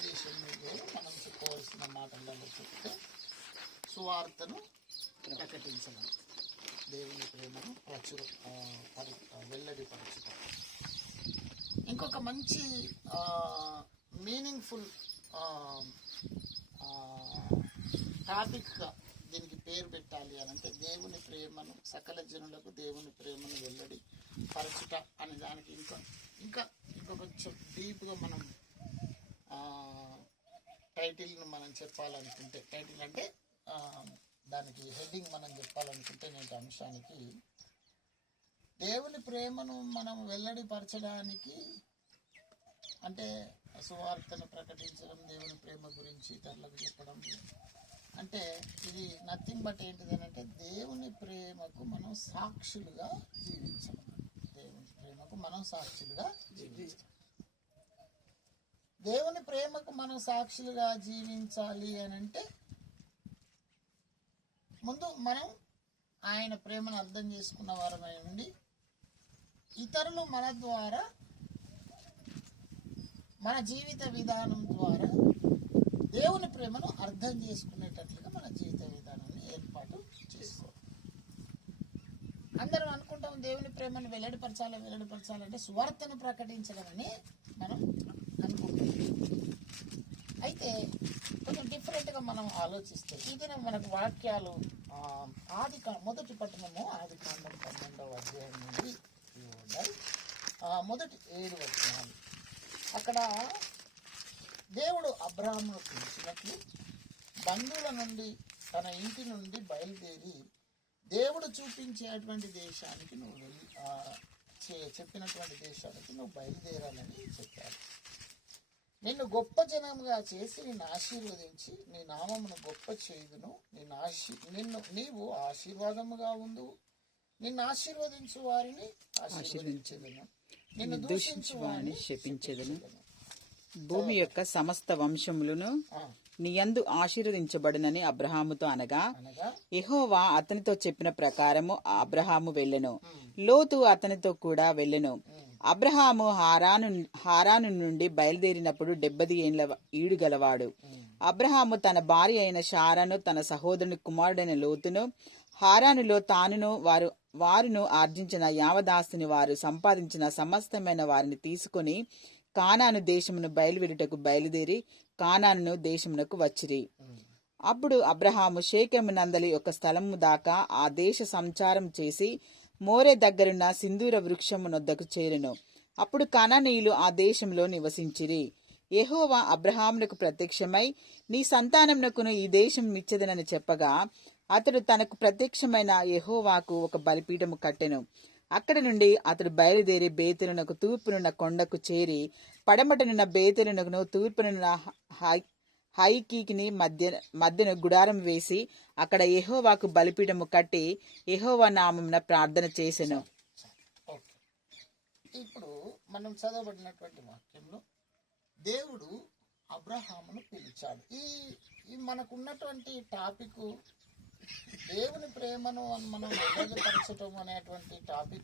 సందేశంలో మనం చెప్పవలసిన మాటలలో చెప్తే సువార్తను ప్రకటించడం, దేవుని ప్రేమను వెల్లడిపరచడం. ఇంకొక మంచి మీనింగ్ఫుల్ టాపిక్గా దీనికి పేరు పెట్టాలి అని అంటే దేవుని ప్రేమను, సకల జనులకు దేవుని ప్రేమను వెల్లడి పరచుట అనే దానికి ఇంకా కొంచెం డీప్గా మనం టైటిల్ను మనం చెప్పాలనుకుంటే, టైటిల్ అంటే దానికి హెడ్డింగ్ మనం చెప్పాలనుకుంటే నేటి అంశానికి దేవుని ప్రేమను మనం వెల్లడిపరచడానికి అంటే సువార్తను ప్రకటించడం, దేవుని ప్రేమ గురించి ఇతరులకు చెప్పడం అంటే ఇది నథింగ్ బట్ ఏంటిది అని అంటే దేవుని ప్రేమకు మనం సాక్షులుగా జీవించడం. దేవుని ప్రేమకు మనం సాక్షులుగా జీవించడం. దేవుని ప్రేమకు మనం సాక్షులుగా జీవించాలి అని అంటే ముందు మనం ఆయన ప్రేమను అర్థం చేసుకున్న వారమై ఉండి ఇతరులు మన ద్వారా, మన జీవిత విధానం ద్వారా దేవుని ప్రేమను అర్థం చేసుకునేటట్లుగా మన జీవిత విధానాన్ని ఏర్పాటు చేసుకోవాలి. అందరం అనుకుంటాం దేవుని ప్రేమను వెల్లడిపరచాలంటే సువార్తను ప్రకటించడం అని మనం అనుకుంటాం. అయితే కొంచెం డిఫరెంట్గా మనం ఆలోచిస్తే ఇది మనకు వాక్యాలు మొదటి పట్టణము ఆదికాండం 12వ అధ్యాయం నుండి మొదటి 7 వచనాలు. అక్కడ దేవుడు అబ్రాహామును పిలిచినట్లు బంధువుల నుండి తన ఇంటి నుండి బయలుదేరి దేవుడు చూపించేటువంటి దేశానికి నువ్వు వెళ్ళి చెప్పినటువంటి దేశానికి నువ్వు బయలుదేరాలని చెప్పాడు. నిన్ను గొప్ప జనముగా చేసి నిన్ను ఆశీర్వదించి నీ నామమును గొప్ప చేయుదును, నీవు ఆశీర్వాదముగా ఉండు, నిన్ను ఆశీర్వదించు వారిని ఆశీర్వదించెదను, నిన్ను దూషించు వారిని శపించెదను. భూమి యొక్క సమస్త వంశములను నీయందు ఆశీర్వదించబడునని అబ్రహాముతో అనగా యెహోవా అతనితో చెప్పిన ప్రకారము అబ్రహాము వెళ్ళెను. లోతు అతనితో కూడా వెళ్ళెను. అబ్రహాము హారాను నుండి బయలుదేరినప్పుడు 70 ఏండ్ల ఈడు గలవాడు. అబ్రహాము తన భార్య అయిన శారాను, తన సహోదరుని కుమారుడైన లోతును, హారానులో తానును వారును ఆర్జించిన యావదాస్తుని, వారు సంపాదించిన సమస్తమైన వారిని తీసుకుని కానాను దేశమును బయలుదేరి కానాను దేశమునకు వచ్చిరి. అప్పుడు అబ్రహాము షేకెము నందలి ఒక స్థలము దాకా ఆ దేశ సంచారం చేసి మోరే దగ్గరున్న సింధూర వృక్షము నొద్దకు చేరెను. అప్పుడు కనానీయులు ఆ దేశంలో నివసించిరి. యెహోవా అబ్రహామునకు ప్రత్యక్షమై నీ సంతానమునకును ఈ దేశం ఇచ్చెదనని చెప్పగా అతడు తనకు ప్రత్యక్షమైన యెహోవాకు ఒక బలిపీఠము కట్టెను. అక్కడి నుండి అతడు బయలుదేరి బేతేలునకు తూర్పునున్న కొండకు చేరి పడమటనున్న బేతేలునకు తూర్పునున్న హైకీకిని మధ్యన గుడారం వేసి అక్కడ యెహోవాకు బలిపీఠము కట్టి యెహోవా నామమున ప్రార్థన చేసెను. ఇప్పుడు మనం చదవబడినటువంటి వాక్యంలో దేవుడు అబ్రహామును పిలిచాడు. ఈ మనకున్నటువంటి టాపిక్ దేవుని ప్రేమను మనం వెల్లడిపరచడం అనేటువంటి టాపిక్